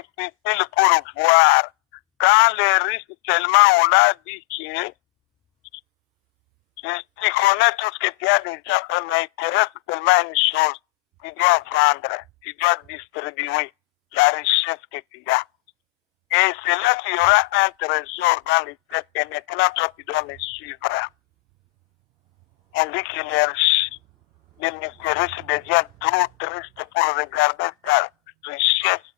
difficile pour voir. Quand les riches seulement, on l'a dit que tu connais tout ce que tu as déjà fait, mais il te reste seulement une chose. Tu dois vendre, tu dois distribuer la richesse que tu as. Et c'est là qu'il y aura un trésor dans les têtes. Et maintenant, toi, tu dois me suivre. On dit que les messieurs riches deviennent trop tristes pour regarder sa richesse.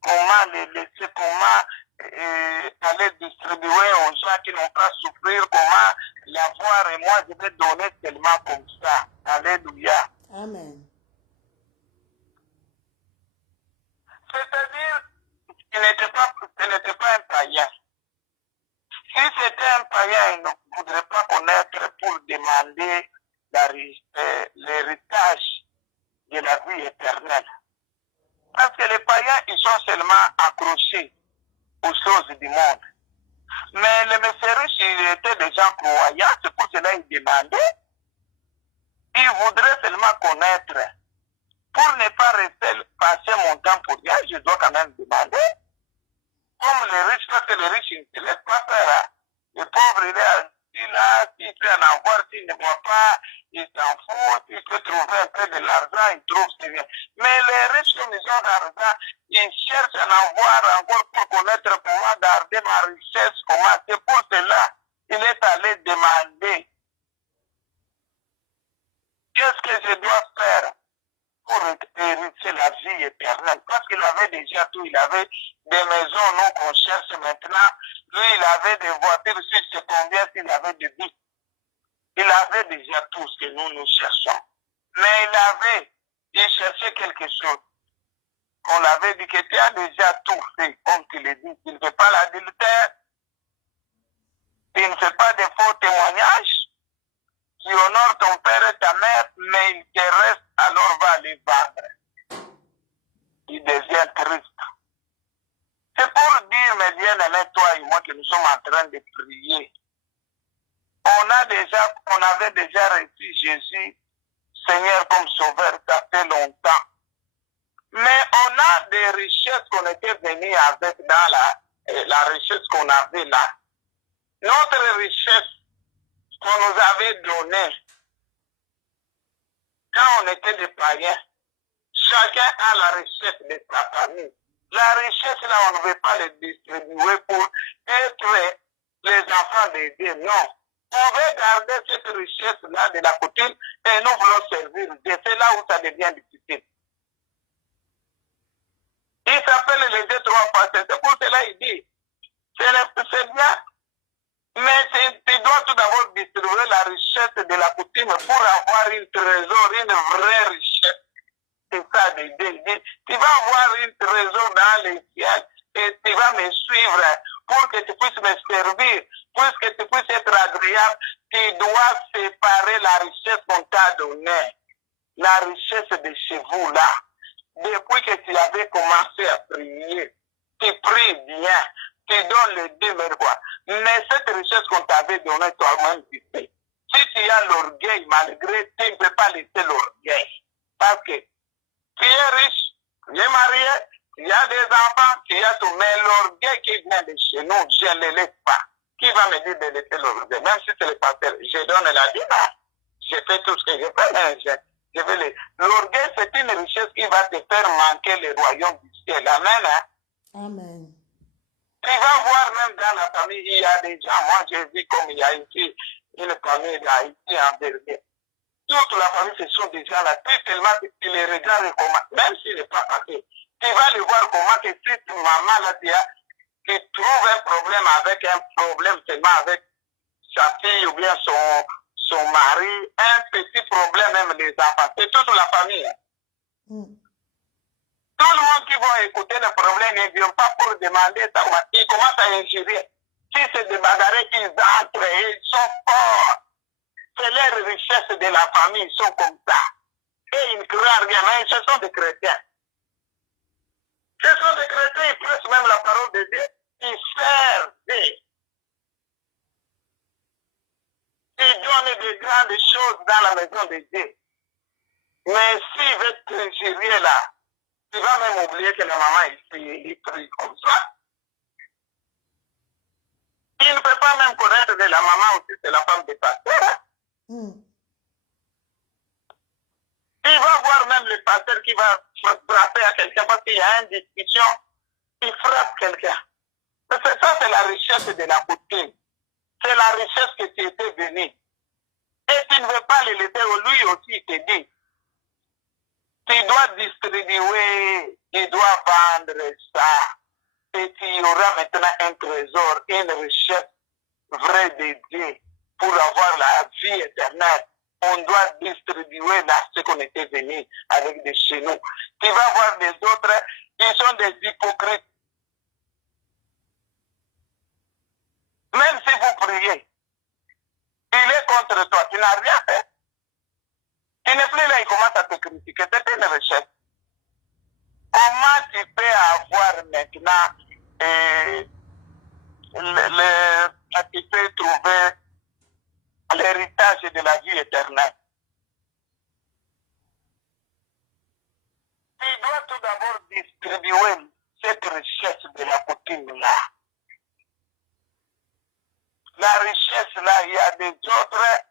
Comment les laisser, comment aller distribuer aux gens qui n'ont pas souffrir, comment l'avoir. Et moi, je vais donner tellement comme ça. Alléluia. Amen. C'est-à-dire, ce n'était pas un païen. Si c'était un païen, il ne voudrait pas connaître pour demander l'héritage de la vie éternelle. Parce que les païens, ils sont seulement accrochés aux choses du monde. Mais les messieurs riches, ils étaient des gens croyants, c'est pour cela qu'ils demandaient. Ils voudraient seulement connaître. Pour ne pas rester, passer mon temps pour rien, je dois quand même demander. Comme les riches, parce que les riches, ils ne te laissent pas faire. Hein. Les pauvres, il est assis là, s'il peut en avoir, s'il ne voit pas, il s'en fout, il peut trouver un peu de l'argent, il trouve c'est bien. Mais les riches, comme ils ont l'argent, ils cherchent à en avoir encore pour connaître comment garder ma richesse, comment. C'est pour cela qu'il est allé demander. Qu'est-ce que je dois faire pour hériter la vie éternelle? Parce qu'il avait déjà tout, il avait des maisons, non qu'on cherche maintenant. Lui, il avait des voitures, si c'est combien s'il avait de vie. Il avait déjà tout ce que nous cherchons. Mais il cherchait quelque chose. On l'avait dit que tu as déjà tout fait, comme tu le dis. Tu ne fais pas l'adultère, tu ne fais pas de faux témoignages, tu honores ton père et ta mère, mais il te reste, alors va les vendre. Il devient triste. C'est pour dire, mes bien-aimés, toi et moi, que nous sommes en train de prier. On avait déjà reçu Jésus, Seigneur comme Sauveur, ça fait longtemps. Mais on a des richesses qu'on était venus avec dans la richesse qu'on avait là. Notre richesse qu'on nous avait donnée, quand on était des païens, chacun a la richesse de sa famille. La richesse là, on ne veut pas les distribuer pour être les enfants de Dieu, non. On veut garder cette richesse-là de la coutume et nous voulons servir Dieu. C'est là où ça devient difficile. Il s'appelle les deux, trois pasteurs. C'est pour cela qu'il dit, c'est bien, mais tu dois tout d'abord distribuer la richesse de la coutume pour avoir une trésor, une vraie richesse. C'est ça, tu vas avoir une trésor dans les ciels et tu vas me suivre pour que tu puisses me servir, pour que tu puisses être agréable. Tu dois séparer la richesse qu'on t'a donnée, la richesse de chez vous là. Depuis que tu avais commencé à prier, tu pries bien, tu donnes le Dieu, mais quoi. Mais cette richesse qu'on t'avait donnée, toi-même, tu sais. Si tu as l'orgueil, malgré, tu ne peux pas laisser l'orgueil. Parce que tu es riche, tu es marié, tu as des enfants, tu as tout. Mais l'orgueil qui vient de chez nous, je ne le laisse pas. Qui va me dire de laisser l'orgueil? Même si c'est le pasteur, je donne la dîme. Je fais tout ce que je fais, mais l'orgueil, c'est une richesse qui va te faire manquer le royaume du ciel. Amen. Hein? Amen. Tu vas voir même dans la famille, il y a des gens, moi j'ai vu comme il y a ici une famille d'Haïti en Belgique. Toute la famille, ce sont des gens là, tellement que tu les regardes comment, même s'il n'est pas passé. Tu vas les voir comment que cette maman là, qui trouve un problème seulement avec sa fille ou bien son mari, un petit problème même les enfants. C'est toute la famille. Tout le monde qui va écouter le problème, ils ne viennent pas pour demander ça. Ils commencent à ingérer. Si c'est des bagarres, ils entrent et ils sont forts. C'est les richesses de la famille, ils sont comme ça. Et ils ne croient rien, mais ce sont des chrétiens. Ce sont des chrétiens, ils prêchent même la parole de Dieu. Ils servent. Ils donnent de grandes choses dans la maison de Dieu. Mais s'ils veulent t'ingérer là, Tu vas même oublier que la maman est prise comme ça. Il ne peut pas même connaître que la maman aussi, c'est la femme de pasteur. Il va voir même le pasteur qui va frapper à quelqu'un parce qu'il y a une discussion. Il frappe quelqu'un. C'est ça, c'est la richesse de la coutume. C'est la richesse que tu étais venu. Et tu ne veux pas le laisser, lui aussi, il te dit. Tu dois distribuer, tu dois vendre ça. Et tu y auras maintenant un trésor, une richesse vraie de Dieu pour avoir la vie éternelle. On doit distribuer là ce qu'on était venu avec de chez nous. Tu vas voir des autres, ils sont des hypocrites. Même si vous priez, il est contre toi, tu n'as rien fait. Tu n'es plus là, il commence à te critiquer. C'est une richesse. Comment tu peux avoir maintenant, tu peux trouver l'héritage de la vie éternelle? Tu dois tout d'abord distribuer cette richesse de la coutume-là. La richesse là, il y a des autres,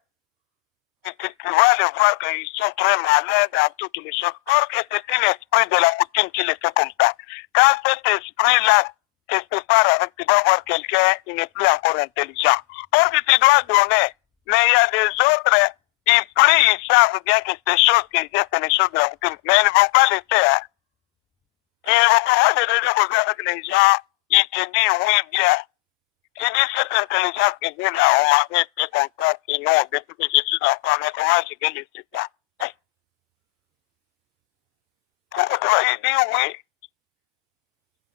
tu vas le voir qu'ils sont très malins dans toutes les choses. Or que c'est un esprit de la coutume qui les fait comme ça. Quand cet esprit-là te sépare avec, tu vas voir quelqu'un, il n'est plus encore intelligent. Or que tu dois donner. Mais il y a des autres, ils prient, ils savent bien que ces choses qu'ils disent, c'est les choses de la coutume. Mais ils ne vont pas les faire. Ils ne vont pas moi de causer avec les gens, ils te disent oui bien. Il dit cette intelligence que Dieu là, on m'avait fait comme ça, sinon, depuis que je suis enfant, mais comment je vais laisser ça? Il dit oui.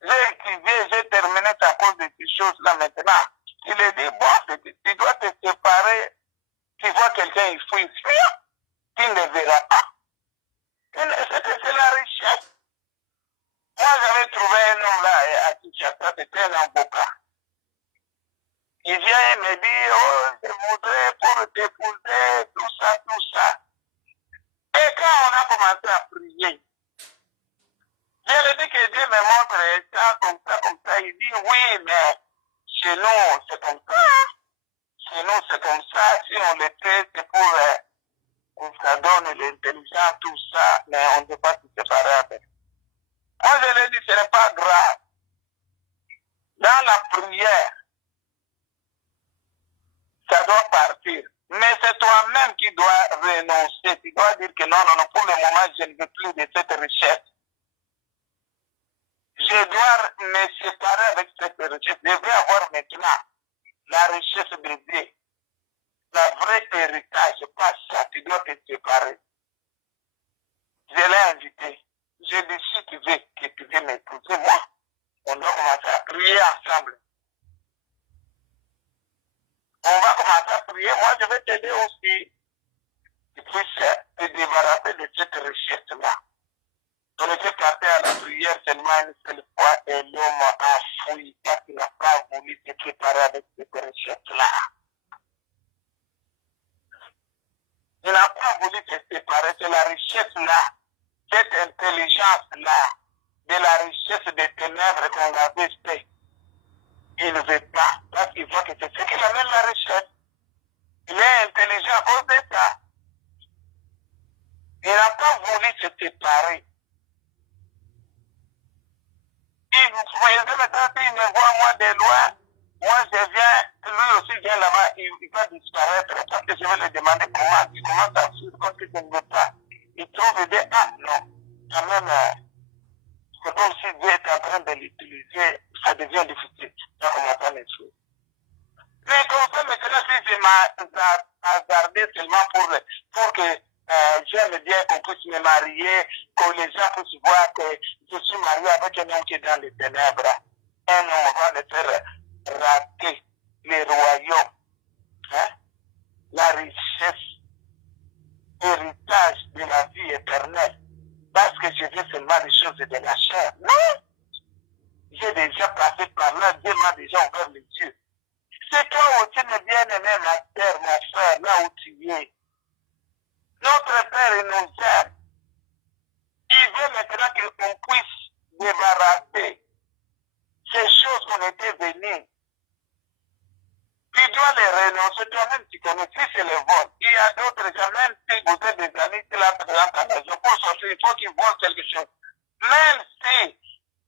J'ai étudié, j'ai terminé à cause de ces choses-là maintenant. Il a dit, bon, tu dois te séparer. Tu vois quelqu'un, il faut fuir. Tu ne le verras pas. C'est la richesse. Moi, j'avais trouvé un homme là à Kinshasa, c'était un avocat. Il vient et me dit, oh, je voudrais pour t'épouser, tout ça, tout ça. Et quand on a commencé à prier, je lui dis que Dieu me montre ça, comme ça. Il dit, oui, mais chez nous, c'est comme ça. Chez nous, c'est comme ça. Si on le fait, c'est pour ça donne l'intelligence, tout ça, mais on ne peut pas se séparer avec. Moi, je lui ai dit, ce n'est pas grave. Dans la prière, ça doit partir. Mais c'est toi-même qui dois renoncer. Tu dois dire que non, pour le moment, je ne veux plus de cette richesse. Je dois me séparer avec cette richesse. Je vais avoir maintenant la richesse de Dieu. La vraie héritage, pas ça. Tu dois te séparer. Je l'ai invité. Je dis, si tu veux que tu viennes m'épouser, moi, on doit commencer à prier ensemble. On va commencer à prier. Moi, je vais t'aider aussi. Tu puisses te débarrasser de cette richesse-là. On était parti à la prière seulement une seule fois et l'homme a fui parce qu'il n'a pas voulu se séparer avec cette richesse-là. Il n'a pas voulu se séparer. C'est la richesse-là, cette intelligence-là, de la richesse des ténèbres qu'on avait fait. Il ne veut pas, parce qu'il voit que c'est ce qui amène la richesse. Il est intelligent à cause de ça. Il n'a pas voulu se séparer. Il me voit moi de loin, moi je viens, lui aussi vient là-bas, il va disparaître, parce que je vais lui demander comment ça se fait, parce que je ne veux pas. Il trouve des, ah non, quand même, c'est comme si Dieu est en train de l'utiliser, ça devient difficile, ça commence à les choses. Mais comme ça, maintenant, si je m'ai hasardé seulement pour que j'aime bien qu'on puisse me marier, que les gens puissent voir que je suis marié avec un homme qui est dans les ténèbres. Un homme va le faire rater les royaumes, hein? La richesse, l'héritage de la vie éternelle. Parce que je veux seulement les choses de la chair. Non! J'ai déjà passé par là, Dieu m'a déjà ouvert les yeux. C'est toi aussi le bien-aimé, ma terre, mon frère, là où tu es. Notre Père, il nous aime. Il veut maintenant qu'on puisse passé, ces choses qu'on était venus, tu dois les renoncer toi-même, tu connais. Si c'est le vol, il y a d'autres gens, même si vous êtes des amis qui la présentent à la maison, pour sortir, il faut qu'ils volent quelque chose. Même si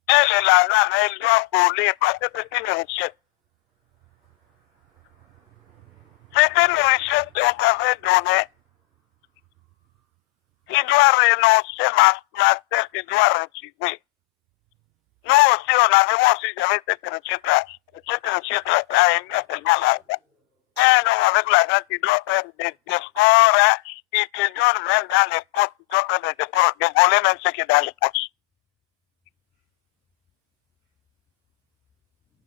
elle est la nana, elle doit voler parce que c'est une richesse. C'est une richesse qu'on t'avait donnée. Tu dois renoncer, ma sœur, tu dois refuser. Nous aussi, moi aussi, j'avais cette richesse-là. Cette richesse-là, ça a aimé tellement l'argent. Un homme avec l'argent, tu dois faire des efforts, hein. Il te donne même dans les poches, tu dois faire des efforts, de voler même ce qui est dans les poches.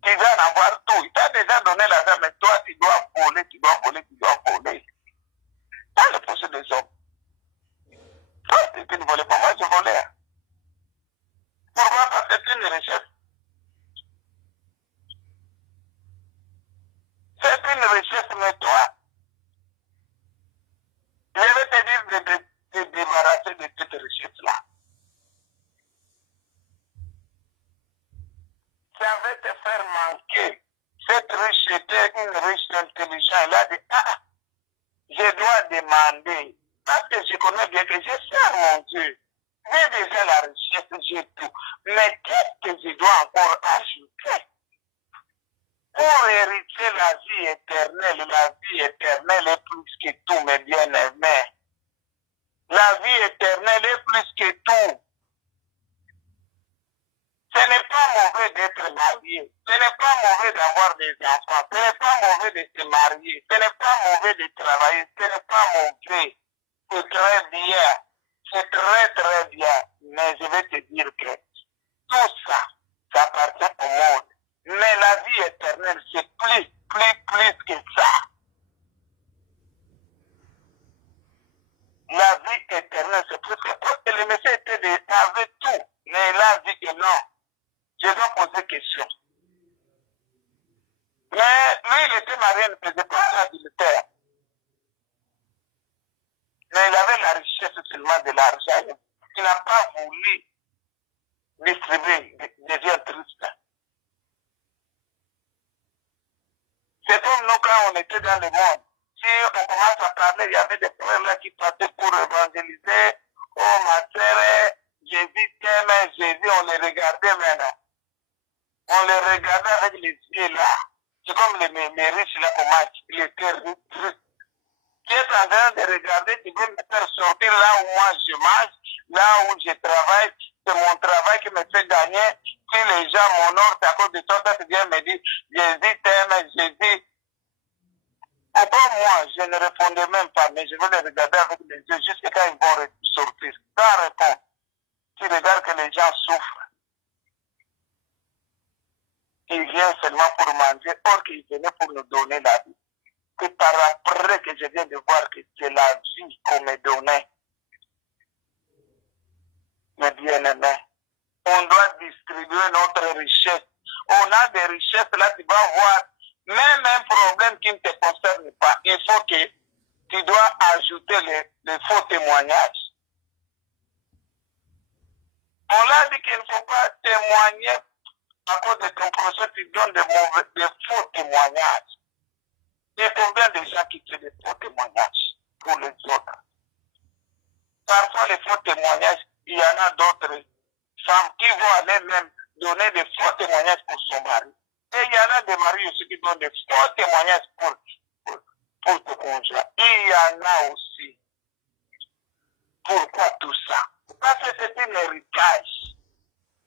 Tu vas en avoir tout. Il t'a déjà donné l'argent, mais toi, tu dois voler, tu dois voler, tu dois voler. Dans les poches des hommes. Toi, tu ne volais pas, moi, je volais. Pourquoi? Parce que c'est une richesse. C'est une richesse, mais toi, je vais te dire de te débarrasser de cette richesse-là. Ça va te faire manquer. Cette riche était une riche intelligente. Elle a dit, ah, je dois demander. Parce que je connais bien que je sais, mon Dieu. J'ai déjà la richesse, j'ai tout. Mais qu'est-ce que je dois encore ajouter? Pour hériter la vie éternelle est plus que tout, mes bien-aimés. La vie éternelle est plus que tout. Ce n'est pas mauvais d'être marié. Ce n'est pas mauvais d'avoir des enfants. Ce n'est pas mauvais de se marier. Ce n'est pas mauvais de travailler. Ce n'est pas mauvais. C'est très bien. C'est très, très bien. Mais je vais te dire que tout ça, ça appartient au monde. Mais la vie éternelle, c'est plus que ça. La vie éternelle, c'est plus que ça. Parce que le monsieur avait tout. Mais il a dit que non. Je dois poser question. Mais lui, il était marié, il ne faisait pas l'adultère. Mais il avait la richesse seulement de l'argent. Il n'a pas voulu distribuer, devient triste. C'est comme nous quand on était dans le monde. Si on commence à parler, il y avait des frères là qui passaient pour évangéliser. Oh ma sœur, Jésus t'aime, Jésus, on les regardait maintenant. On les regardait avec les yeux là. C'est comme mes riches là, comment ils étaient riches. Tu es en train de regarder, tu veux me faire sortir là où moi je mange, là où je travaille. C'est mon travail qui me fait gagner. Si les gens m'honorent, c'est à cause de toi, ça tu viens me dire, Jésus t'aime, Jésus. Pourquoi moi, je ne répondais même pas, mais je veux les regarder avec les yeux jusqu'à quand ils vont sortir. Sans réponse. Tu regardes que les gens souffrent. Ils viennent seulement pour manger, or qu'ils venaient pour nous donner la vie. C'est par après que je viens de voir que c'est la vie qu'on me donnait. Mes bien-aimés, on doit distribuer notre richesse. On a des richesses là, tu vas voir, même un problème qui ne te concerne pas. Il faut que tu dois ajouter les faux témoignages. On l'a dit qu'il ne faut pas témoigner à cause de ton projet, tu donnes des faux témoignages. Il y a combien de gens qui font des faux témoignages pour les autres? Parfois, les faux témoignages, il y en a d'autres femmes qui vont aller même donner des faux témoignages pour son mari. Et il y en a des maris aussi qui donnent des faux témoignages pour ton conjoint. Il y en a aussi. Pourquoi tout ça? Parce que c'est un héritage.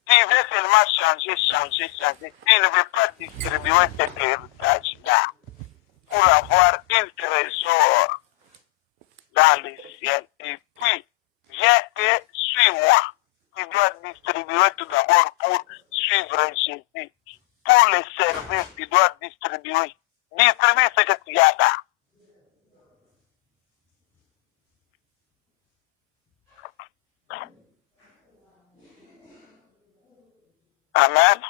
Tu veux seulement changer. Tu ne veux pas distribuer cet héritage-là pour avoir un trésor dans les ciels. Et puis, viens et suis-moi. Tu dois distribuer tout d'abord pour suivre Jésus. Pour le servir, tu dois distribuer. Distribuer ce que tu as là. Amen.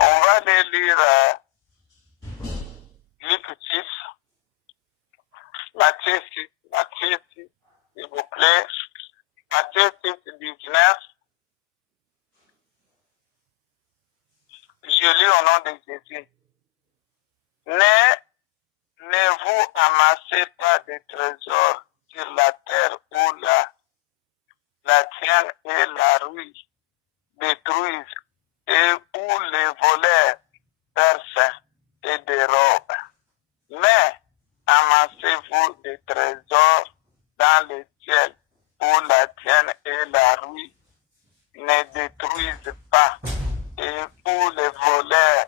On va aller lire Luc 6, Matthieu 6, s'il vous plaît. Matthieu 6, 19 lis au nom de Jésus. Ne vous amassez pas de trésors sur la terre où la tienne et la rue détruisent et où les voleurs percent et dérobent. Mais amassez-vous des trésors dans le ciel où la tienne et la rue ne détruisent pas et où les voleurs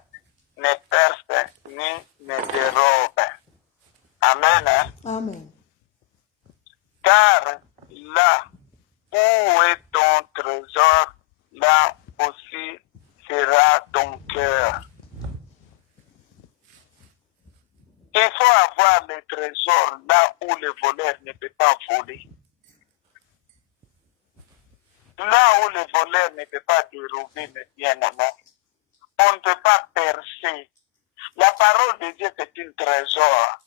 ne percent ni ne dérobent. Amen. Hein? Amen. Car là où est ton trésor, là aussi sera ton cœur. Il faut avoir les trésors là où le voleur ne peut pas voler. Là où le voleur ne peut pas dérober, mes bien-aimés. On ne peut pas percer. La parole de Dieu, c'est un trésor.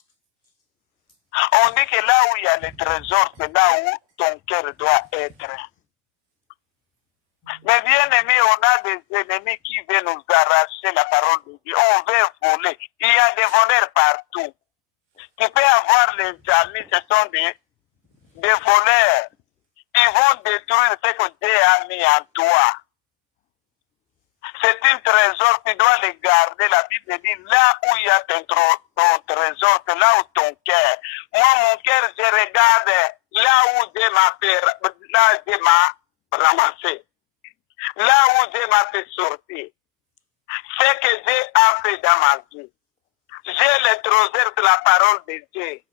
On dit que là où il y a les trésors, c'est là où ton cœur doit être. Mais bien aimé, on a des ennemis qui veulent nous arracher la parole de Dieu. On veut voler. Il y a des voleurs partout. Tu peux avoir les amis, ce sont des voleurs. Ils vont détruire ce que Dieu a mis en toi. C'est un trésor, tu dois le garder. La Bible dit, là où il y a ton trésor, c'est là où ton cœur. Moi, mon cœur, je regarde là où Dieu m'a ramassé. Là où Dieu m'a fait sortir. Ce que Dieu a fait dans ma vie. J'ai le trésor de la parole de Dieu.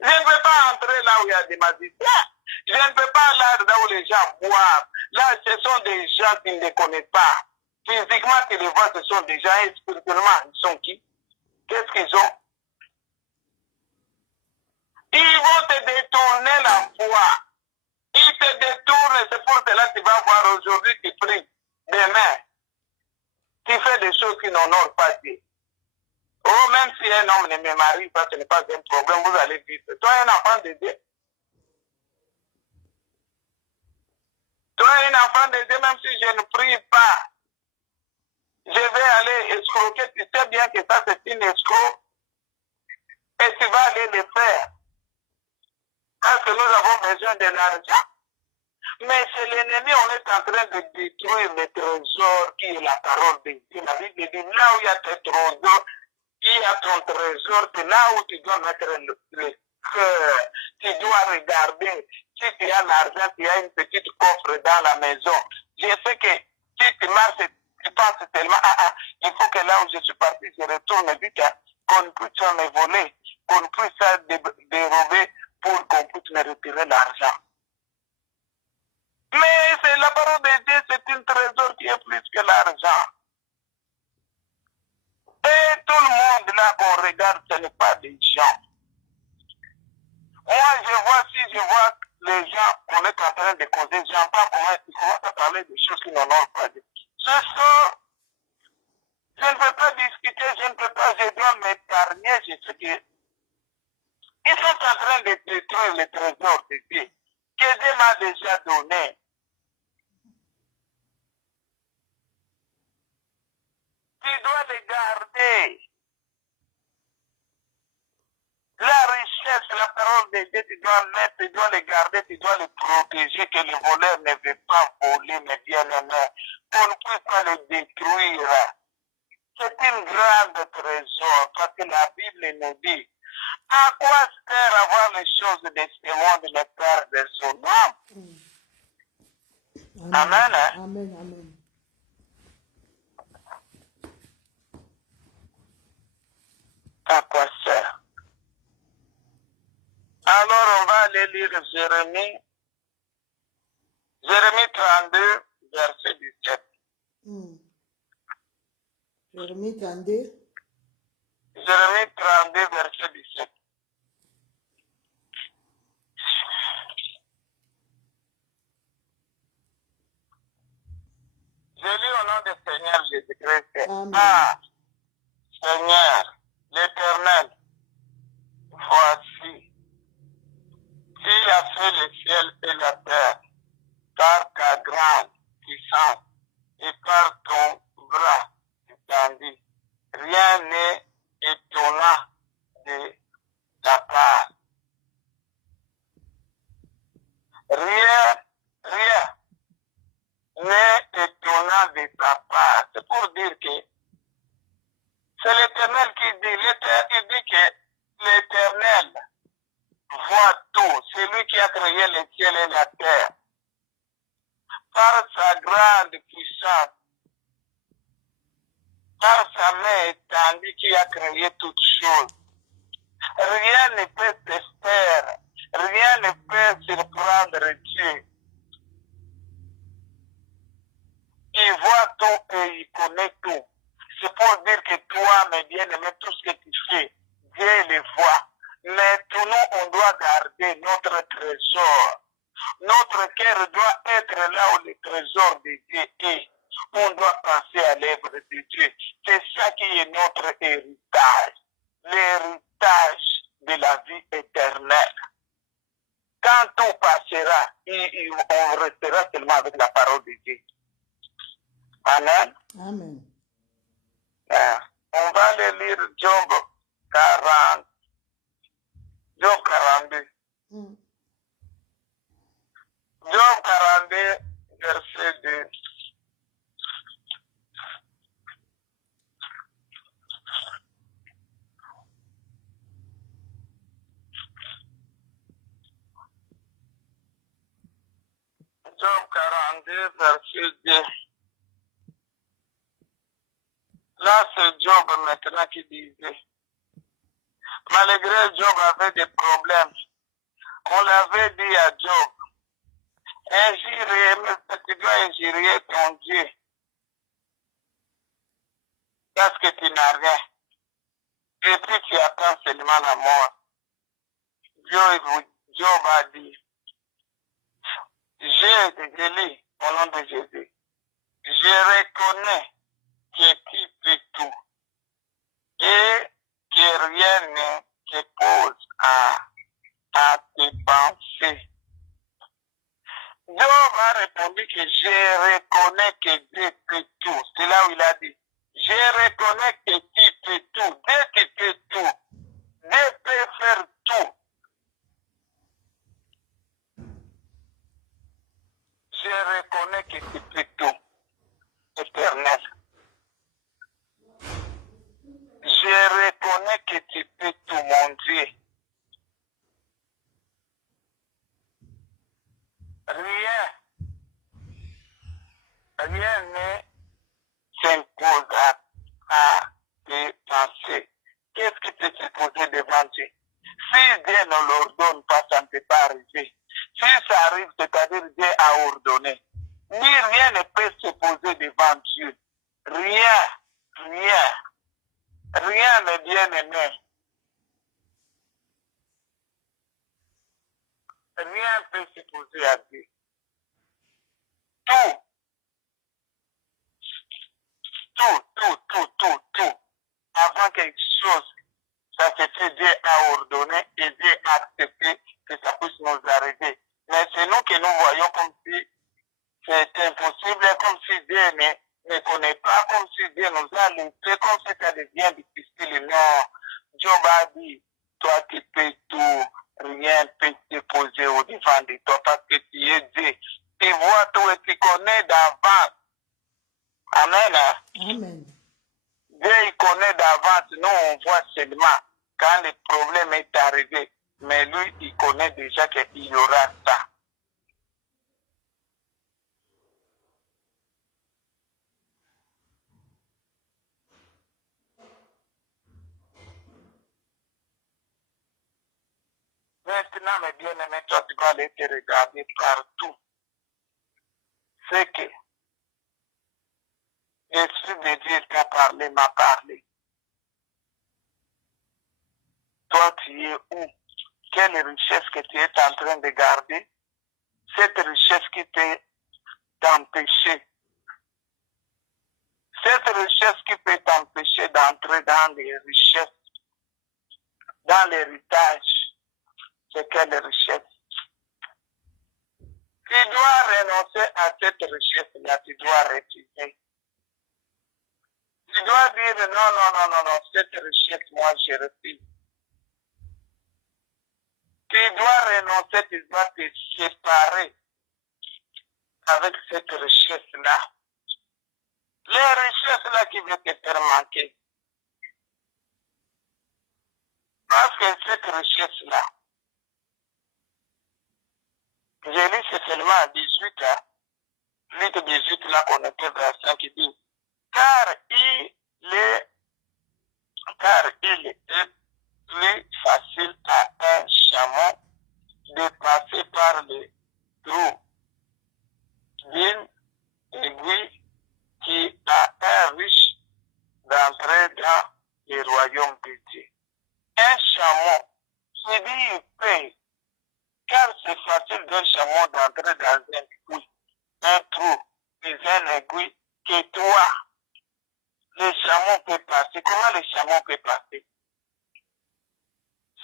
Je ne peux pas entrer là où il y a des magiciens. Je ne peux pas aller là où les gens boivent. Là, ce sont des gens qui ne les connaissent pas. Physiquement, tu les vois, ce sont des gens, et spirituellement, ils sont qui? Qu'est-ce qu'ils ont? Ils vont te détourner la foi. Ils te détournent, c'est pour cela que tu vas voir aujourd'hui, tu pries. Demain, tu fais des choses qui n'honorent pas Dieu. Oh, même si un homme ne me marie pas, ce n'est pas un problème, vous allez vivre. Toi, un enfant de Dieu. Toi, un enfant de Dieu, même si je ne prie pas, je vais aller escroquer. Tu sais bien que ça, c'est une escroc. Et tu vas aller le faire. Parce que nous avons besoin de l'argent. Mais c'est l'ennemi, on est en train de détruire le trésor qui est la parole de Dieu. La Bible dit, là où il y a tes trésors, il y a ton trésor, c'est là où tu dois mettre le cœur. Tu dois regarder. Si tu as l'argent, tu as une petite coffre dans la maison. Je sais que si tu marches, tu penses tellement, il faut que là où je suis parti, je retourne vite, qu'on puisse me voler, qu'on puisse dérober pour qu'on puisse me retirer l'argent. Mais c'est la parole de Dieu, c'est un trésor qui est plus que l'argent. Et tout le monde là qu'on regarde, ce n'est pas des gens. Moi, si je vois les gens qu'on est en train de causer, j'entends comment ils commencent à parler de choses qui n'en ont pas dit. Je sors, je ne peux pas discuter, je ne peux pas, je dois m'épargner, je sais que ils sont en train de détruire le trésor de Dieu, que Dieu m'a déjà donné. Tu dois les garder. La richesse, la parole de Dieu, tu dois mettre, tu dois les garder, tu dois les protéger, que le voleur ne veut pas voler, mais bien aimé. On ne peut pas le détruire. C'est une grande trésor, parce que la Bible nous dit, à quoi sert avoir les choses de ce monde, le Père de son âme? Amen. Hein? Amen, amen. À quoi sert? Alors, on va aller lire Jérémie 32, verset 17. Jérémie 32. Jérémie 32, verset 17. Je lis au nom du Seigneur Jésus-Christ. Ah, Seigneur, l'Éternel, voici, tu as fait le ciel et la terre par ta grande puissance et par ton bras étendu. n'est étonnant de sa part. C'est pour dire que c'est l'Éternel qui dit, il dit que l'Éternel voit tout. C'est lui qui a créé le ciel et la terre. Par sa grande puissance, par sa main étendue qui a créé toutes choses. Rien ne peut se faire, rien ne peut surprendre Dieu. Il voit tout et il connaît tout. C'est pour dire que toi, mes bien-aimés, tout ce que tu fais, Dieu le voit. Mais tout nous, on doit garder notre trésor. Notre cœur doit être là où le trésor de Dieu est. On doit penser à l'œuvre de Dieu. C'est ça qui est notre héritage. L'héritage de la vie éternelle. Quand tout passera, on restera seulement avec la parole de Dieu. Amen. Amen. On va aller lire Job 40. Job 42. Job 42, verset 2. Job 42, verset 2. Là, c'est Job maintenant qui disait, malgré Job avait des problèmes, on l'avait dit à Job, injurier, mais tu dois injurier ton Dieu, parce que tu n'as rien. Et puis tu attends seulement la mort. Job a dit, je lis au nom de Jésus, je reconnais que tu peux tout et que rien ne te pose à tes pensées. Job a répondu que je reconnais que Dieu peut tout. C'est là où il a dit, je reconnais que tu peux tout. Dieu qui peut tout. Dieu peut faire tout. Je reconnais que tu peux tout. Éternel. Je reconnais que tu peux tout, mon Dieu. Rien ne s'impose à tes pensées. Qu'est-ce qui peut se poser devant Dieu? Si Dieu ne l'ordonne pas, ça ne peut pas arriver. Si ça arrive, c'est-à-dire Dieu a ordonné. Ni rien ne peut se poser devant Dieu. Rien, mes bien-aimés. Rien ne peut se poser à Dieu. Tout. Avant quelque chose, ça se fait, Dieu a ordonné et Dieu a accepté que ça puisse nous arriver. Mais c'est nous que nous voyons comme si c'est impossible, comme si Dieu ne connaît pas, comme si Dieu nous a laissé, comme si ça devient difficile. Non, Job a dit, toi tu peux tout, rien ne peut te poser au devant de toi parce que tu es Dieu. Tu vois tout et tu connais d'avance. Amen. Amen. Dieu il connaît d'avance, nous on voit seulement quand le problème est arrivé. Mais lui, il connaît déjà qu'il y aura ça. Maintenant, mes bien-aimés, toi, tu dois aller te regarder partout. C'est que l'Esprit de Dieu t'a parlé, m'a parlé. Toi, tu es où? Quelle richesse que tu es en train de garder? Cette richesse qui peut t'empêcher. Cette richesse qui peut t'empêcher d'entrer dans les richesses, dans l'héritage. C'est quelle richesse? Tu dois renoncer à cette richesse-là, tu dois refuser. Tu dois dire non, cette richesse, moi je refuse. Tu dois renoncer, tu dois te séparer. avec cette richesse-là. Les richesses-là qui vont te faire manquer. Parce que cette richesse-là, j'ai lu c'est seulement à 18 ans, Luc 18 là qu'on était vers 5 qui dit, car il est plus facile à un chameau de passer par le trou d'une aiguille qui a un riche d'entrer dans le royaume de Dieu. Un chameau, qui dit il paye, car c'est facile d'un chameau d'entrer dans un trou, dans une aiguille, que toi, le chameau peut passer. Comment le chameau peut passer?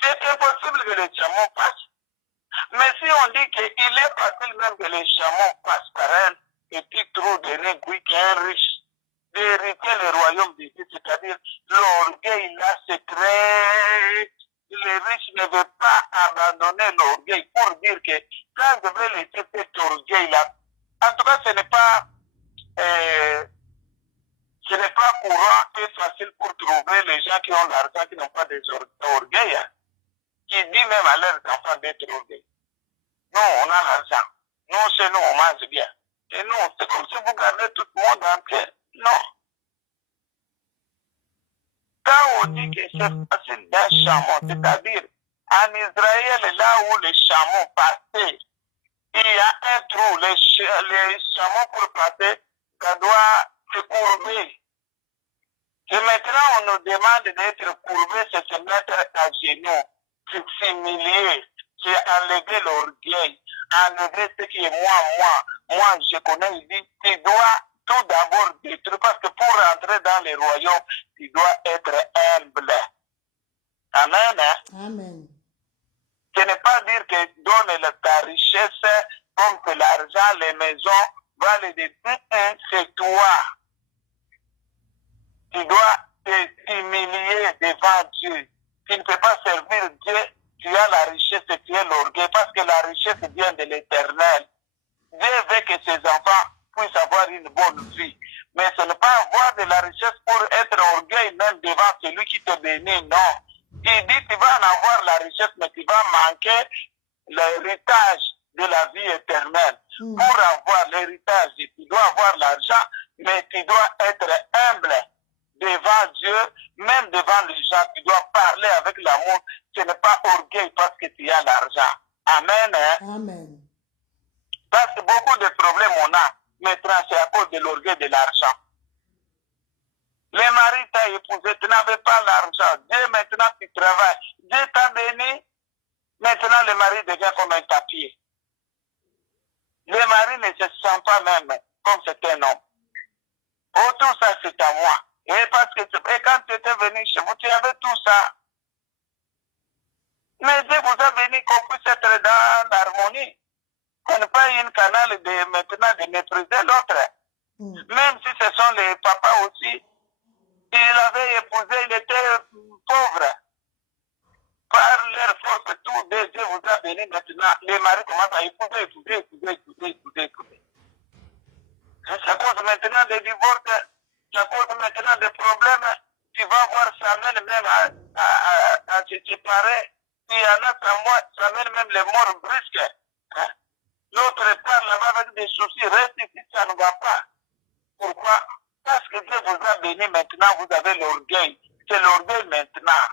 C'est impossible que le chameau passe. Mais si on dit qu'il est facile même que le chameau passe par un petit trou d'une aiguille qui est un riche, d'hériter le royaume de Dieu, c'est-à-dire l'orgueil là c'est très... Les riches ne veulent pas abandonner l'orgueil pour dire que quand je vais laisser cet orgueil là, en tout cas ce n'est pas courant et facile pour trouver les gens qui ont l'argent, qui n'ont pas des orgueils, hein, qui disent même à leurs enfants d'être orgueil. Nous, on a l'argent. Nous, chez nous, on mange bien. Et nous, c'est comme si vous gardez tout le monde entier. Non. Quand on dit que c'est facile d'un chameau, c'est-à-dire en Israël, là où les chameaux passaient, il y a un trou. Les chameaux pour passer, ça doit se courber. Et maintenant, on nous demande d'être courbé, c'est se mettre à genoux, c'est s'humilier, c'est enlever l'orgueil, enlever ce qui est moi, je connais, il dit, tu dois tout d'abord détruire, parce que pour rentrer dans les royaumes, tu dois être humble. Amen. Hein? Amen. Ce n'est pas dire que donne ta richesse, comme que l'argent, les maisons, va les détruire, c'est toi. Tu dois t'humilier devant Dieu. Tu ne peux pas servir Dieu, tu as la richesse et tu as l'orgueil, parce que la richesse vient de l'Éternel. Dieu veut que ses enfants puissent avoir une bonne vie. Mais ce n'est pas avoir de la richesse pour être orgueil même devant celui qui te bénit, non. Il dit tu vas en avoir la richesse, mais tu vas manquer l'héritage de la vie éternelle. Pour avoir l'héritage, tu dois avoir l'argent, mais tu dois être humble devant Dieu, même devant les gens. Tu dois parler avec l'amour. Ce n'est pas orgueil parce que tu as l'argent. Amen. Hein? Amen. Parce que beaucoup de problèmes on a. Maintenant, c'est à cause de l'orgueil de l'argent. Les maris t'ont épousé, tu n'avais pas l'argent. Dieu, maintenant, tu travailles. Dieu t'a béni. Maintenant, le mari devient comme un papier. Le mari ne se sent pas même comme c'est un homme. Oh, tout ça, c'est à moi. Et parce que quand tu étais venu chez vous, tu avais tout ça. Mais Dieu vous a béni qu'on puisse être dans l'harmonie. On n'est pas une canal de maintenant de mépriser l'autre. Même si ce sont les papas aussi, il avait épousé, il était pauvre. Par leur force, tout Dieu vous a béni maintenant. Les maris commencent à épouser. C'est à cause maintenant des divorces, c'est à cause maintenant des problèmes. Tu vas voir, ça mène même à se séparer. Il y en a, ça mène même les morts brusques. Hein? L'autre part là-bas avec des soucis, reste ici, ça ne va pas. Pourquoi? Parce que Dieu vous a béni maintenant, vous avez l'orgueil. C'est l'orgueil maintenant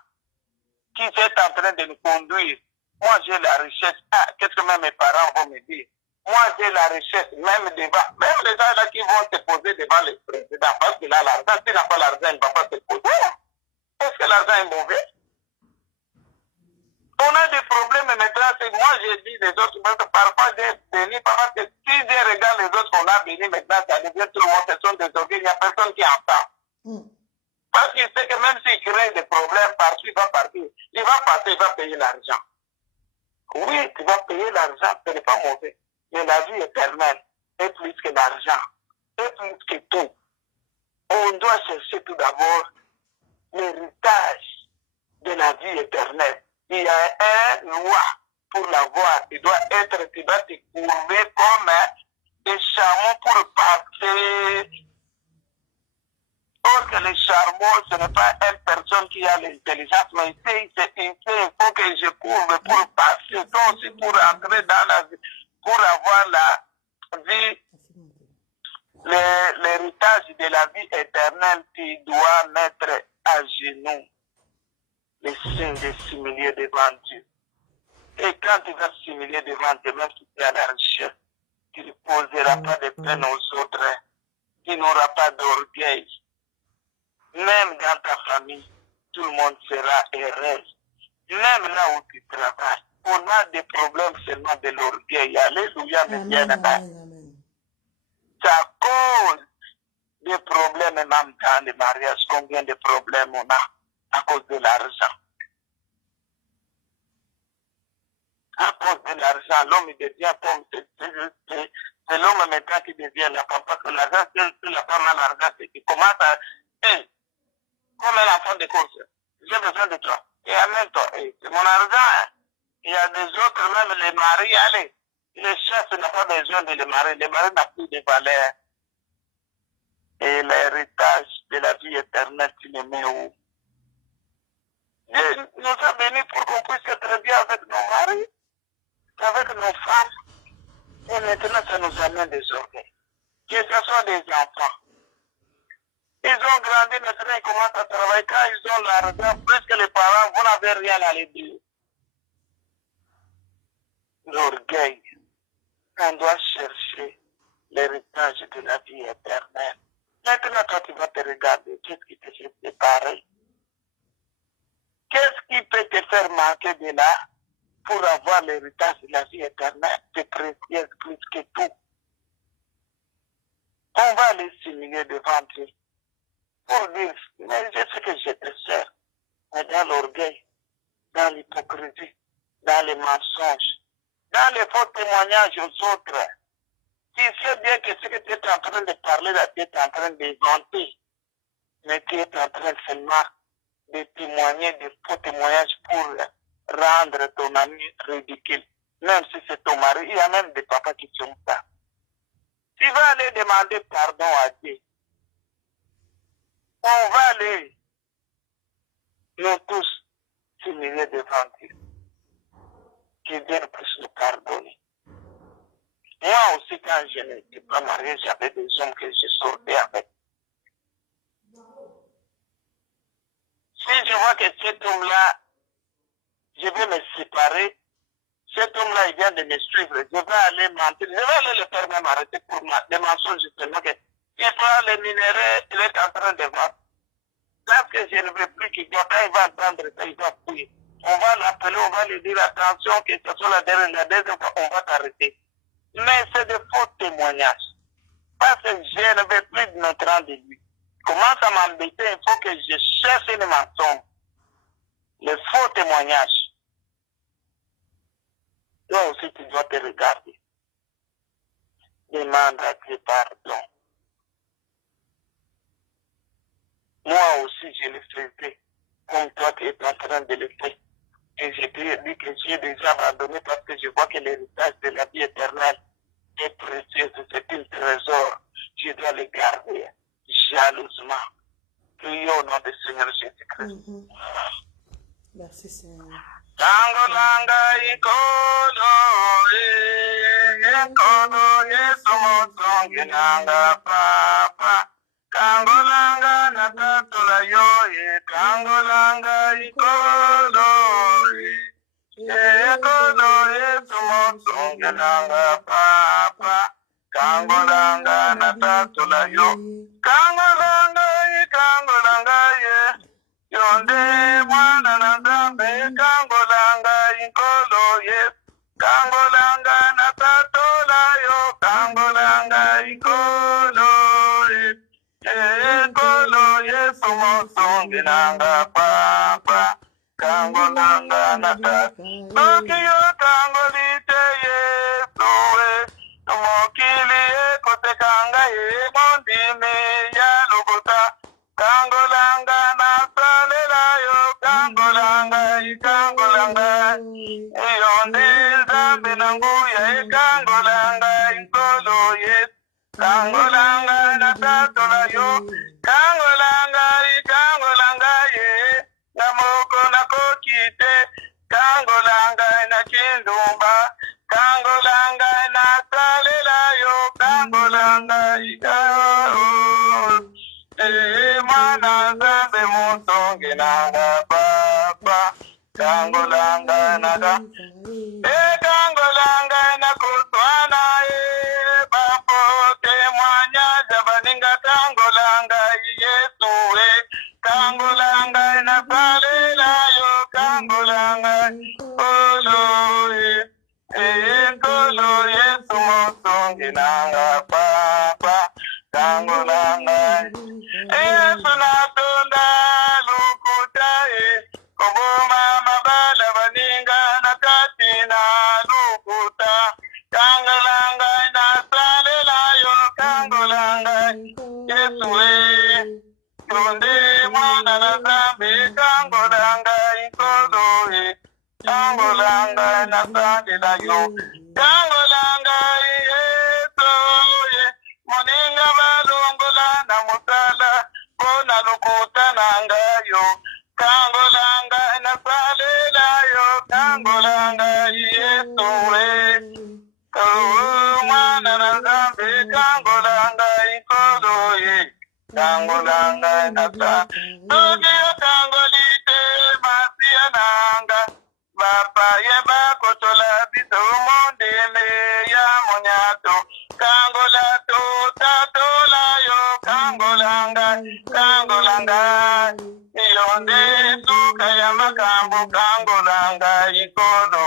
qui est en train de nous conduire. Moi, j'ai la richesse. Ah, qu'est-ce que même mes parents vont me dire? Moi, j'ai la richesse, même devant. Même les gens là qui vont se poser devant le président, parce qu'il a l'argent. S'il n'a pas l'argent, il ne va pas se poser. Est-ce que l'argent est mauvais? On a des problèmes maintenant, c'est moi j'ai dit les autres, parfois j'ai béni, parce que si je regarde les autres qu'on a béni maintenant, ça devient tout le monde, ce sont des orgueils, il n'y a personne qui entend. Parce qu'il sait que même s'il crée des problèmes partout, il va partir. Il va passer, il va payer l'argent. Oui, tu vas payer l'argent, ce n'est pas mauvais. Mais la vie éternelle est plus que l'argent, est plus que tout. On doit chercher tout d'abord l'héritage de la vie éternelle. Il y a une loi pour l'avoir. Tu dois te courber comme des charbons pour passer. Or que le charbon, ce n'est pas une personne qui a l'intelligence, mais ici, il faut que je cours pour passer, donc aussi pour entrer dans la vie, pour avoir la vie, l'héritage de la vie éternelle, tu dois mettre à genoux les signes de s'humilier devant Dieu. Et quand tu vas s'humilier devant Dieu, même si tu es à la recherche, tu ne poseras pas de peine aux autres, tu n'auras pas d'orgueil. Même dans ta famille, tout le monde sera heureux. Même là où tu travailles, on a des problèmes seulement de l'orgueil. Alléluia, mais bien amen. Ça cause des problèmes même dans les mariages. Combien de problèmes on a à cause de l'argent? À cause de l'argent, l'homme devient comme c'est l'homme maintenant qui devient la femme. Parce que l'argent, si la femme a l'argent, c'est qu'il commence à... comme un enfant de course, j'ai besoin de toi. Et en même temps, c'est mon argent. Hein. Il y a des autres, même les maris, allez, les chefs n'ont pas besoin de les maris. Les maris n'ont plus de valeur. Et l'héritage de la vie éternelle, tu le mets où? Dieu nous a bénis pour qu'on puisse être bien avec nos maris, avec nos femmes. Et maintenant, ça nous amène des orgueils. Que ce soit des enfants. Ils ont grandi, maintenant ils commencent à travailler. Quand ils ont l'argent, plus que les parents, vous n'avez rien à les dire. L'orgueil. On doit chercher l'héritage de la vie éternelle. Maintenant, toi, tu vas te regarder. Qu'est-ce qui te fait séparer? Qu'est-ce qui peut te faire manquer de là pour avoir l'héritage de la vie éternelle? C'est précieux plus que tout. On va aller s'humilier devant Dieu. Pour dire, mais je sais que je te sers. Mais dans l'orgueil, dans l'hypocrisie, dans les mensonges, dans les faux témoignages aux autres, tu sais bien que ce que tu es en train de parler là, tu es en train d'inventer. Mais tu es en train seulement de témoigner des faux témoignages pour rendre ton ami ridicule. Même si c'est ton mari, il y a même des papas qui sont ça. Tu vas aller demander pardon à Dieu. On va aller, nous tous, s'humilier devant Dieu. Que Dieu puisse nous pardonner. Moi aussi, quand je n'étais pas marié, j'avais des hommes que je sortais avec. Si je vois que cet homme-là, je vais me séparer, cet homme-là, il vient de me suivre, je vais aller mentir, je vais aller le faire même arrêter pour des mensonges justement que il prend les minéraux, il est en train de vendre. Parce que je ne veux plus qu'il doit, quand il va entendre ça, il va fouiller. On va l'appeler, on va lui dire attention, que ce soit la deuxième fois, on va t'arrêter. Mais c'est de faux témoignages. Parce que je ne veux plus de notre rang de lui. Commence à m'embêter, il faut que je cherche une mensonge. Les faux témoignages. Toi aussi, tu dois te regarder. Demande à Dieu pardon. Moi aussi, je le faisais. Comme toi, tu es en train de le faire. Et je te dis que j'ai déjà abandonné parce que je vois que l'héritage de la vie éternelle est précieux. C'est un trésor. Je dois le garder jalousement. Prions au nom du Seigneur Jésus-Christ. Merci Seigneur. Tangolanga ikolo yesumotonginanga papa. Kangolanga natatula yoye, kangolanga ikolo yesumotonginanga papa. Kangolanga natatula yo, kangolanga ye. Yonde mwana na zambe, kangolanga ikolo ye, kangolanga natatola yo, kangolanga ikolo ye. Ekolo yesu mosonginanga papa, kangolanga natatola. Tokiyo kangolite yesu we, mokili ekotekanga ye, mondimi ya lobota. Kangolanga na salela yo, kangolanga ikangolanga. Yonde zambe nanguya, kangolanga ikolo ye. tatola yo kangolanga ye namoko nakokite kangolanga na kindumba kangolanga na salela yo kangolanga ikao mwana nzambe mutonge nanga papa kangolanga naga kangolanga na kutwana papo témoignage baninga kangolanga Yesu kangolanga na salela yo kangolanga kolo Yesu mutonge nanga papa kangolanga Yesu natonda lukuta koboma mabala baninga nakatina lukuta kangolanga na salela yo kangolanga Yesu tunde mwana na zambi kangolanga ikolo kangolanga na salela yo kangolanga Yesu moninga balongola na mutala Pona lukuta nanga yo kangolanga na salela yo kangolanga Yesu mwana na zambi kangolanga ikolo kangolanga na sa Tokyo kangolite masia nanga Bapa yeba kotola biso mondele ya monyato kangolato tatola yo kangolanga iyonde suka ya makambo kangolanga ikolo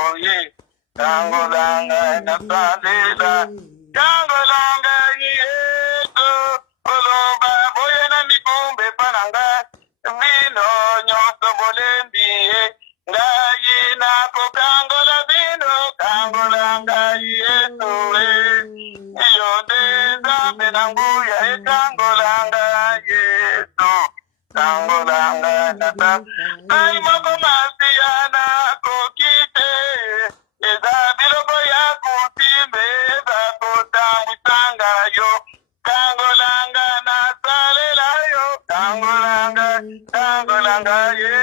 kangolanga na salela kangolanga yeto oloba boye na mikumbe pananga vino nyoso bolembie ngayi na kokangola vino kangolanga yeto iyonde zambe nanguya kangolanga yeto kangolanga nata ai moko masiana kokite eza biloko ya kutimbe eza kotambwisanga yo kangolanga na salela yo kangolanga ye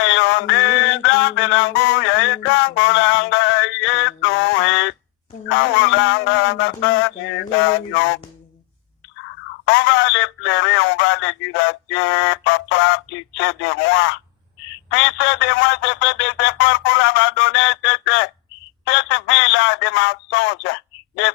eyonde nzambe nanguya kangolanga yesu kangolanga na salela yo. On va les pleurer, on va les dire à Dieu, papa, pitié de moi. Pitié de moi, j'ai fait des efforts pour abandonner cette vie-là de mensonges, de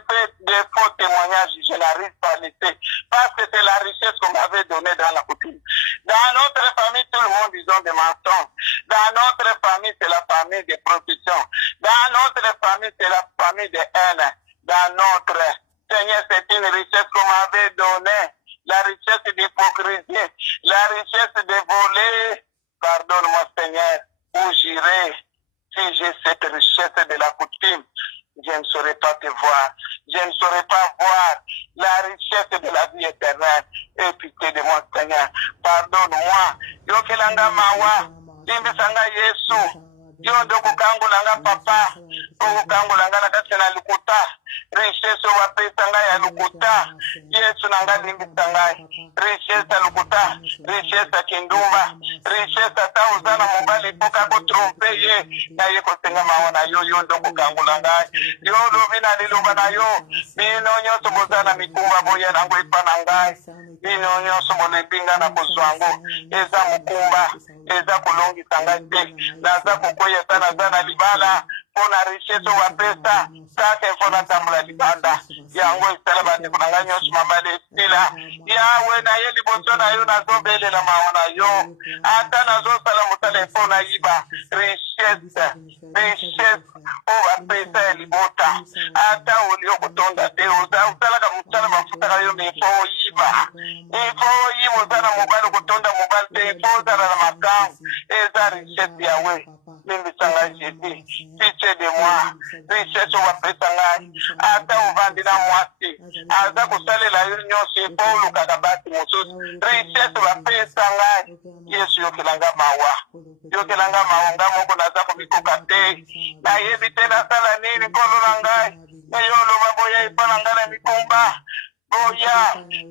faux témoignages. Je n'arrive pas à laisser. Parce que c'est la richesse qu'on m'avait donnée dans la coutume. Dans notre famille, tout le monde disons des mensonges. Dans notre famille, c'est la famille de prostitution. Dans notre famille, c'est la famille de haine. Dans notre Seigneur, c'est une richesse qu'on m'avait donnée, la richesse d'hypocrisie, la richesse de voler. Pardonne-moi, Seigneur, où j'irai si j'ai cette richesse de la coutume. Je ne saurais pas te voir. Je ne saurais pas voir la richesse de la vie éternelle. Et pitié de moi, Seigneur. Pardonne-moi. Yokelanga mawa. Limbisanga Yesu. Yondo kukangulanga papa. Kukangulanga nakasena lukuta. Richesse wapesanga ya lukuta. Yesu nanga limbisanga. Richesse lukuta. Richesse kindumba. Richesse tauzana mobali poka kutrompe ye. Na ye kosenga mawana yo yondo kukangulanga. Yodo vina Liloba na yo. Bino nyoso bozana mikumba boya nangu ipananga. Bino nyoso molebinga na kozwango. Eza mukumba. Eza kulongi sangate. Naza kukoya sana zana libala. Pona richesse wa pesa. Sake fona tambula libanda. Yango isala bate kunanga nyoso mabale stila. Yawe na ye liboso na yo na zobele na maona yo. Ata na zo sala mutale fona iba. Richesse. Richesse. Owa pesa ya libota. Ata ulio kutonda te. Usala ka mutala mafuta ka yo mifo iba. Mifo iba usala mubali kutonda mubali te. Ifo usala na makamu. Eza richesse ya we. Mimi sanga jeti. Pitié de moi. Richesse wa pesa ngai. Ata uvandi na mwasi. Aza kusale la yo nyosi. Polo kakabati mususi. Richesse wa pesa ngai. Yesu yokelanga mawa. Yokelanga mawa. Nga moko naza kumikoka te. Na yebi tena sala nini kolo na ngai. Na yolo maboya ipana ngana mikumba. Boya,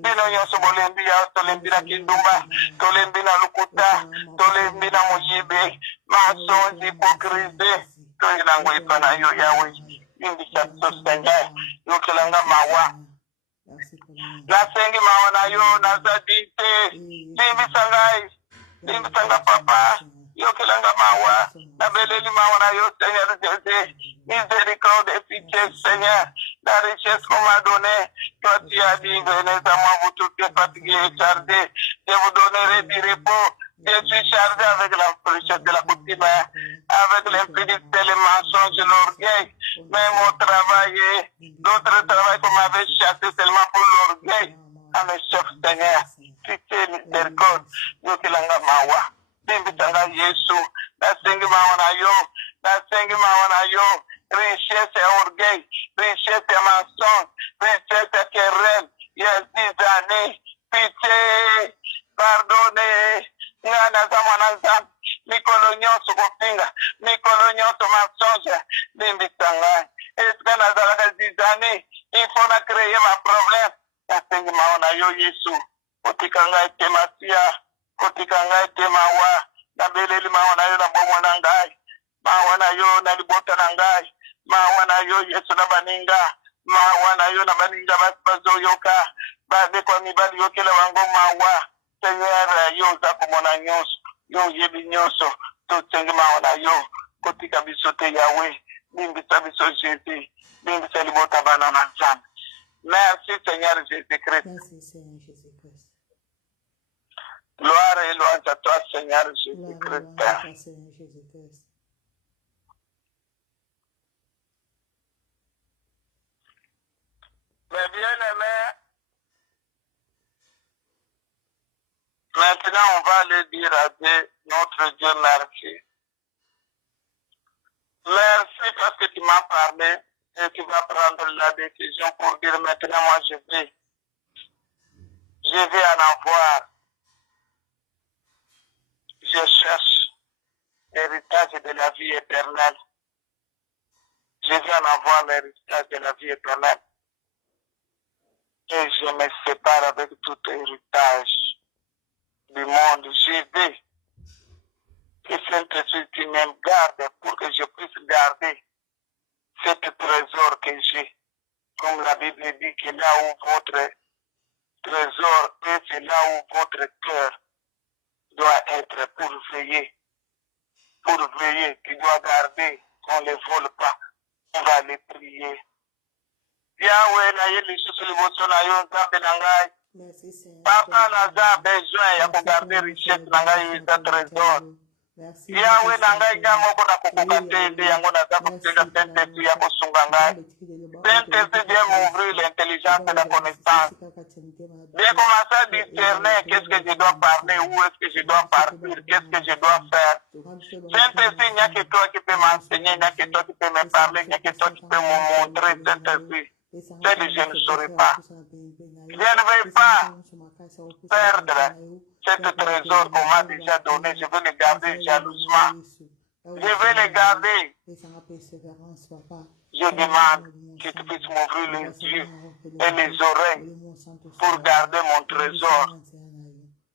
bino nyonso bolembi ya, tolembi na kindumba, tolembi na lukuta, tolembi na moyibe, mensonge, hypocrisie, toyelango ipana yo Yahweh. Imbisa biso Seigneur, yokelanga mawa. Nasengi mawa na yo, nazadite, limbisa ngai, limbisa nga papa, yokelanga mawa, nabeleli mawa na yo Seigneur Jésus, miséricorde et pitié Seigneur, la richesse qu'on m'a donnée, toi tu as dit, venez à moi vous tous qui êtes fatigués et chargés, je vous donnerai du repos. Je suis chargé avec la richesse de la coutume, avec l'impudicité, les mensonges, l'orgueil. Mais mon travail est d'autres travail qu'on m'avait chassé seulement pour l'orgueil. À mes chefs Seigneur, pitié, miséricorde, yo kilanga mawa. Bimbitanga Yesu, nasengi mawa na yo, nasengi mawa na yo. Richesse et orgueil, richesse et mensonge, richesse et querelle. Il y a 10 années, pitié, pardonnez. Ngana zamana zam, mikolo nyonso kopinga, mikolo nyonso mensonge, bimbitanga. Est-ce que nazalaka 10 années, il faut na créer ma problème. Nasengi maona yo Yesu, kotikanga ete masia, kotikanga ete mawa, nabeleli maona yo na bomo na ngai, mawa na yo na libota na ngai, mawa na yo Yesu na baninga, mawa na yo na baninga bazoyoka, badeko mibali yokela bango mawa. Seigneur, yo zako mona nyonso, yo yebi nyonso, totengi maona yo, kotika biso te Yahweh, bimbisa biso Jésus, bimbisa libota bana na nzambe. Merci Seigneur Jésus-Christ. Merci Seigneur Jésus-Christ. Gloire et louange à toi Seigneur Jésus-Christ. Gloire et louange à toi Seigneur Jésus-Christ. Mes bien-aimés, maintenant on va aller dire à Dieu, notre Dieu, merci. Merci parce que tu m'as parlé et tu vas prendre la décision pour dire maintenant moi je vais en avoir. Je cherche l'héritage de la vie éternelle. Je vais en avoir l'héritage de la vie éternelle. Et je me sépare avec tout héritage du monde. Je vais. Que Saint-Esprit, tu me gardes pour que je puisse garder cet trésor que j'ai. Comme la Bible dit que là où votre trésor est, c'est là où votre cœur doit être pour veiller. Pour veiller, tu dois garder, qu'on ne les vole pas. On va les prier. Yahweh, na yeli susu liboso na yo nzambe na ngai. Merci Seigneur. Papa naza besoin ya kugarder richesse na ngai za trésor. Yahweh na ngai nga moko na kokoka te nde yango naza kosenga Saint-Esprit ya kosunga ngai. Saint-Esprit vient m'ouvrir l'intelligence et la connaissance. Viens commencer à discerner qu'est-ce que je dois parler, où est-ce que je dois partir, qu'est-ce que je dois faire. Saint-Esprit, il n'y a que toi qui peux m'enseigner, il n'y a que toi qui peux me parler, il n'y a que toi qui peux me montrer, Saint-Esprit. Je ne saurais pas. Je ne vais pas perdre ce trésor qu'on m'a déjà donné. Je vais le garder jalousement. Je vais le garder. Je demande que tu puisses m'ouvrir les yeux et les oreilles pour garder mon trésor.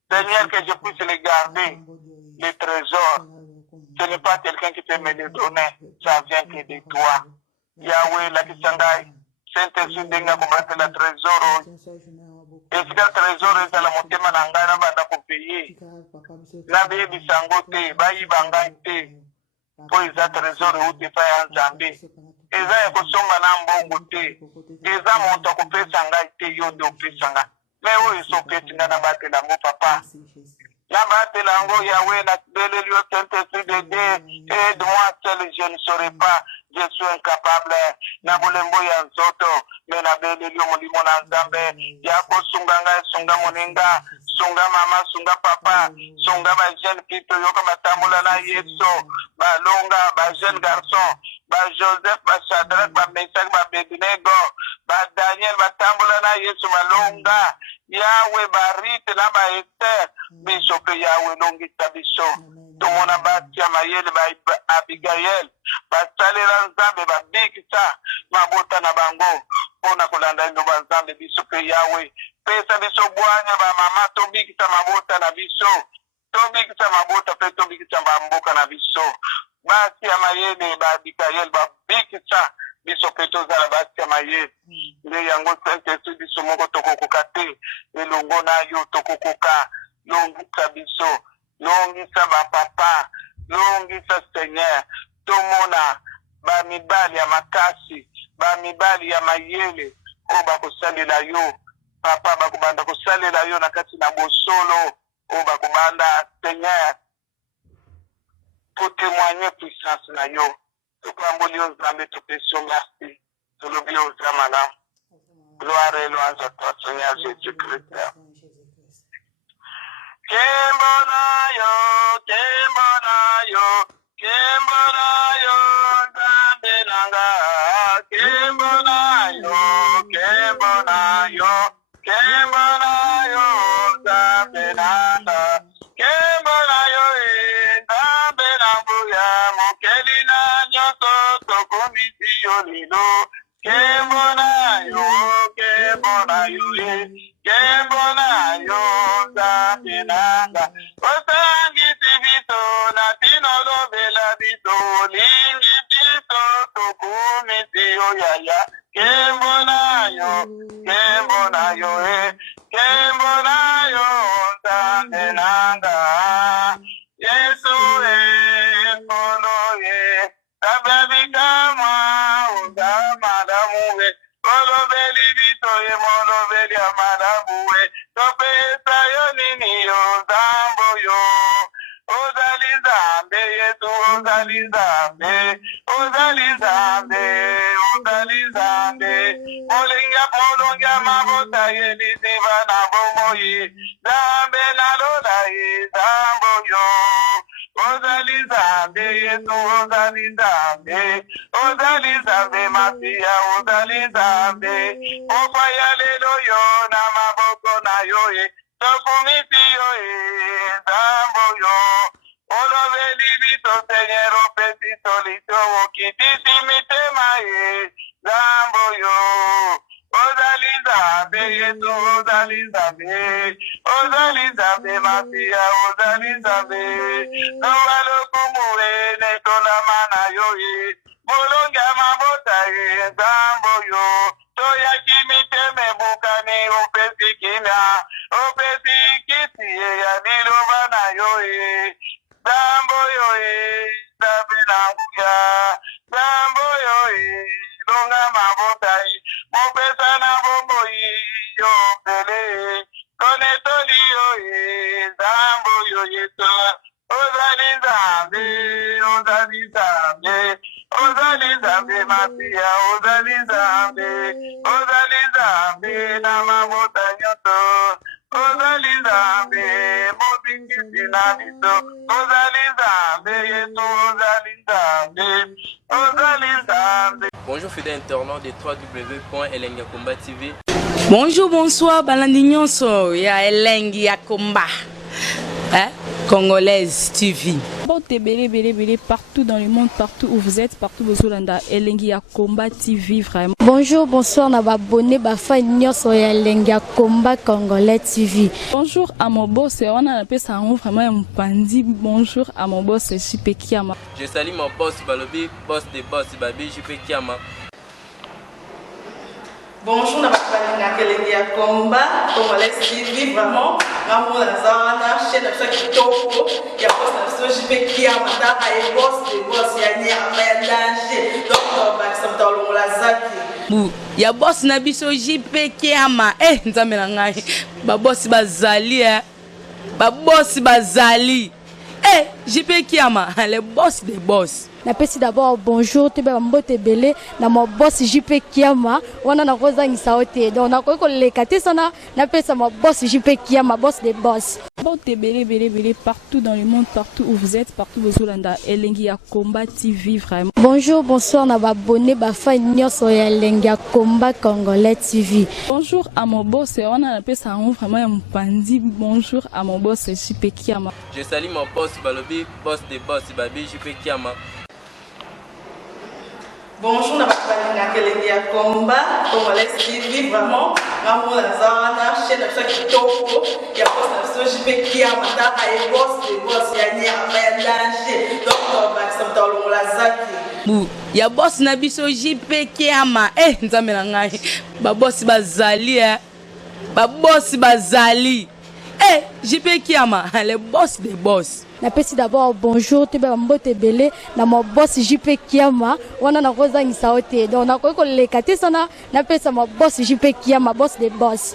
Seigneur, que je puisse le garder, les trésors. Ce n'est pas quelqu'un qui peut me les donner. Ça vient que de toi. Yahweh, la Kisangay, Saint-Esprit, Denga, combattre le trésor. Et si le trésor est à la montée, Manangana, va payer. Nabe Bisangote, Bayi Bangante, pour les trésors où tu fais un Zambé. Eza ya kosomba na mbongo te. Eza moto akopesa ngai te yo nde opesa nga. Me oyo esopesi nga na batela yango papa. Na batela yango Yahweh na beleli yo Saint-Esprit de Dieu. Aide-moi seul, je ne saurais pas. Je suis incapable. Na bolembo ya nzoto. Me na beleli yo molimo na Nzambe. Ya kosunga ngai, sunga moninga. Sunga mama, sunga papa. Sunga ba jeune kito yoka batambola na Yesu. Ba longa, ba jeune garçon. Ba Joseph, ba Shadrach, ba Meshach, ba Abednego, ba Daniel, ba tambola na Yesu malonga. Yahweh ba Rite na ba Esther. Biso pe Yahweh longisa biso. Tumona ba tia mayele ba Abigail. Ba salela Nzambe ba bikisa mabota na bango. Pona kulanda Liloba Nzambe Biso pe Yawe. Pesa Biso bwanya ba mama tobikisa mabota na Biso. Tobikisa mabota pe tobikisa mboka na Biso. Basi ya mayele ba Bikayel ba bikisa Biso pe tozala basi ya mayele. Nde yango Saint-Esprit Biso moko tokokoka te. Elongo na yo tokokoka. Longisa Biso. Longisa ba papa. Longisa Seigneur. Tomona ba mibali ya makasi. Ba mibali ya mayele. O bakosalela yo. Papa bakubanda kosalela yo na kati na bosolo. O bakubanda Seigneur. Pour témoigner puissance na yo. Tukamboli yo Nzambe tupesio merci. Tulubi yo zamana. Gloire et louange à toi Seigneur Jésus-Christ. Kembona yo, kembona yo, kembona yo, Nzambe nanga. Kembona yo, kembona yo, kembona yo, Nzambe nanga. Kembona yo, Nzambe nanguya, mokeli na nyoso tokumisi yo lilo. Kembona yo, kembona yo, kembona yo, Nzambe nanga. Osangisi Biso na tino lobela Biso, lingi Biso tokumisi yo yaya. Kembona yo, kembona yo, kembona yo, Nzambe nanga. Yesu kono tababika mwa madamuwe. Molobeli Biso molobeli amadamuwe. Topesa yo nini yo Zambo yo. Ozali Nzambe Yesu ozali Nzambe. Ozali Nzambe, ozali Nzambe. Molonga mabota yeliziva na bomoyi. Nzambe na lola Zambo yo. Ozali Nzambe Yesu ozali Nzambe. Ozali Nzambe mafia ozali Nzambe. Ofaya lelo yo na maboko na yo tokumisi yo Zambo yo. Olobeli Biso Seigneur opesi solito okitisi mitema Zambo yo. Ozali Nzambe Yesu ozali Nzambe. Ozali Nzambe mafia ozali Nzambe. Nowalo kumuwe netola mana yo Molonga mabota Zambo yo. Toya kimiteme bukani opesi kimya. Opesi kisi ya Liloba na yo Zambo yo Nzambe nanguya. Zambo yo longa mabota mopesa na bombo yo pele. Kone toli yo Zambo yo Yesu. Ozali Nzambe, ozali Nzambe. Ozali Nzambe mafia, ozali Nzambe. Ozali Nzambe na mabota nyoto. Ozali Nzambe, mobingisi na Biso. Ozali Nzambe, Yesu ozali Nzambe. Ozali Nzambe. Bonjour fidèles internautes de www.elengiakomba TV. Bonjour, bonsoir, balandi nyonso ya Elengi ya Komba. Congolaise TV. Partout dans le monde, partout où vous êtes, partout où vous êtes, Elengi ya Komba TV vraiment. Bonjour, bonsoir, na abonné ba fa nyonso ya Elengi ya Komba Congolais TV. Bonjour à mon boss, on a appelé ça vraiment un pandi. Bonjour à mon boss, JP Kiama. Je salue mon boss Balobi, boss des boss Babi, JP Kiama. Bonjour, na Elengi ya Komba Congolais TV vraiment. Ramon Lazana, chaîne de Kitoko, il y a boss JP Kiama, il boss des boss, il y a danger. Donc, ya boss na Biso JP Kiama Nzambe na ngai ba boss bazali ba boss bazali JP Kiama le boss des boss. Napesi d'abord bonjour te ba mbote belé na mo boss JP Kiama wana na kozangisa ote donc na ko lekate sana napesa mo boss JP Kiama boss des boss. Partout dans le monde, partout où vous êtes, partout où vous êtes, Elengi ya Komba TV vraiment. Bonjour, bonsoir, na abonné ba fa nyonso ya Elengi ya Komba Congolais TV. Bonjour à mon boss, on a appelé ça vraiment un pandi. Bonjour à mon boss JP Kiama. Je salue mon boss Balobi, boss des boss Babi, JP Kiama. Bonjour, na balinga kelenge ya combat, Congolaise TV, vraiment, maman la zana, chaîne de chaque kitoko, il y a pas de ce JP qui a mata, et boss, il y a ni à danger, donc on va s'entendre la zaki. Ya boss na biso JP Kiama nzambe na ngai ba boss bazali ba boss bazali JP Kiama le boss des boss. Napesi d'abord bonjour te ba mbote belé na mo boss JP Kiama wana na kozangisa ote donc na ko lekate sana napesa mo boss JP Kiama boss des boss.